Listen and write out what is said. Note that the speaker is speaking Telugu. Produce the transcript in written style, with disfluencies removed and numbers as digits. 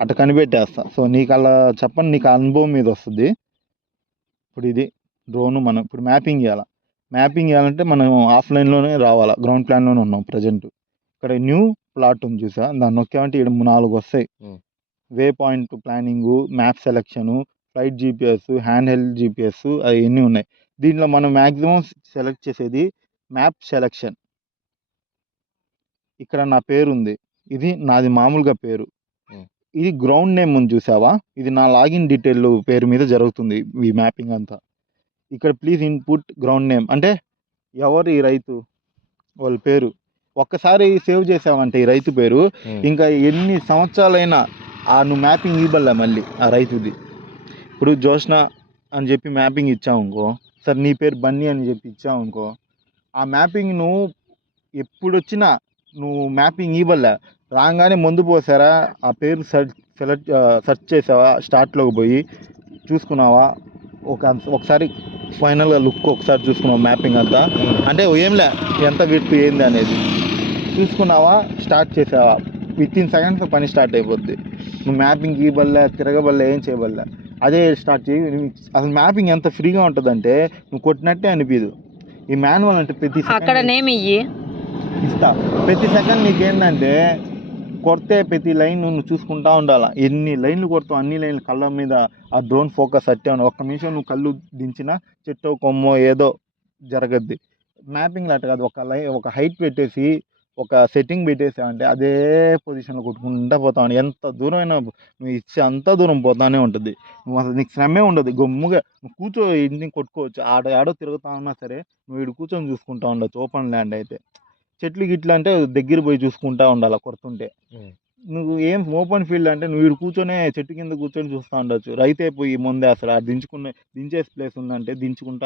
అట్ట కనిపెట్టేస్తా. సో నీకు అలా చెప్పండి, నీకు అనుభవం మీద వస్తుంది. ఇప్పుడు ఇది డ్రోన్, మనం ఇప్పుడు మ్యాపింగ్ చేయాలి. మ్యాపింగ్ చేయాలంటే మనం ఆఫ్లైన్లోనే రావాలా, గ్రౌండ్ ప్లాన్లోనే ఉన్నాం ప్రజెంట్. ఇక్కడ న్యూ ప్లాట్ ఉంది చూసా, దాన్ని నొక్కామంటే ఇక్కడ 4 వస్తాయి. Way point planning, map selection, flight GPS, hand held GPS, అవన్నీ ఉన్నాయి. దీంట్లో మనం మ్యాక్సిమం సెలెక్ట్ చేసేది మ్యాప్ సెలెక్షన్. ఇక్కడ నా పేరు ఉంది, ఇది నాది మామూలుగా పేరు. ఇది గ్రౌండ్ నేమ్ ఉంది చూసావా, ఇది నా లాగిన్ డీటెయిల్ పేరు మీద జరుగుతుంది ఈ మ్యాపింగ్ అంతా. ఇక్కడ ప్లీజ్ ఇన్పుట్ గ్రౌండ్ నేమ్ అంటే ఎవరు ఈ రైతు, వాళ్ళ పేరు. ఒక్కసారి సేవ్ చేసావంటే ఈ రైతు పేరు, ఇంకా ఎన్ని సంవత్సరాలైనా నువ్వు మ్యాపింగ్ ఇవ్వలే మళ్ళీ ఆ రైతుది. ఇప్పుడు జోష్న అని చెప్పి మ్యాపింగ్ ఇచ్చావు అనుకో, సరే నీ పేరు బన్నీ అని చెప్పి ఇచ్చావు అనుకో, ఆ మ్యాపింగ్ నువ్వు ఎప్పుడు వచ్చినా నువ్వు మ్యాపింగ్ ఇవ్వలే, రాగానే ముందు పోసారా ఆ పేరు సెర్చ్ చేసావా, స్టార్ట్లోకి పోయి చూసుకున్నావా, ఒకసారి ఫైనల్గా లుక్ ఒకసారి చూసుకున్నావు మ్యాపింగ్ అంతా, అంటే ఏంలే ఎంత విడ్త్ ఏంది అనేది చూసుకున్నావా, స్టార్ట్ చేసావా, వితిన్ సెకండ్స్ పని స్టార్ట్ అయిపోద్ది. నువ్వు మ్యాపింగ్ ఇవ్వలే, తిరగబల్లే, ఏం చేయబల్లే, అదే స్టార్ట్ చేయి. అసలు మ్యాపింగ్ ఎంత ఫ్రీగా ఉంటుందంటే నువ్వు కొట్టినట్టే అనిపించదు. ఈ మాన్యువల్ అంటే ప్రతి అక్కడ నేమ్ ఇస్తా, ప్రతి సెకండ్ నీకేంటంటే కొడితే ప్రతి లైన్ నువ్వు చూసుకుంటా ఉండాలా. ఎన్ని లైన్లు కొడతావు అన్ని లైన్లు కళ్ళ మీద ఆ డ్రోన్ ఫోకస్ అట్టే ఉన్నా, ఒక్క నిమిషం నువ్వు కళ్ళు దించినా చెట్టో కొమ్మో ఏదో జరగద్ది. మ్యాపింగ్లో అట్ట కాదు, ఒక హైట్ పెట్టేసి ఒక సెట్టింగ్ పెట్టేసావంటే అదే పొజిషన్లో కొట్టుకుంటా పోతావు. ఎంత దూరం అయినా నువ్వు ఇచ్చే అంత దూరం పోతానే ఉంటుంది. నువ్వు అసలు నీకు శ్రమే ఉండదు, గమ్ముగా నువ్వు కూర్చో ఇంటిని కొట్టుకోవచ్చు. ఆడో తిరుగుతా ఉన్నా సరే నువ్వు ఇటు కూర్చొని చూసుకుంటా ఉండొచ్చు. ఓపెన్ ల్యాండ్ అయితే చెట్లు గిట్ల అంటే దగ్గర పోయి చూసుకుంటా ఉండాలి కొడుతుంటే. నువ్వు ఏం ఓపెన్ ఫీల్డ్ అంటే నువ్వు ఇటు కూర్చొనే చెట్టు కింద కూర్చొని చూస్తూ ఉండొచ్చు. రైతే పోయి ముందే అసలు దించేసి ప్లేస్ ఉందంటే దించుకుంటా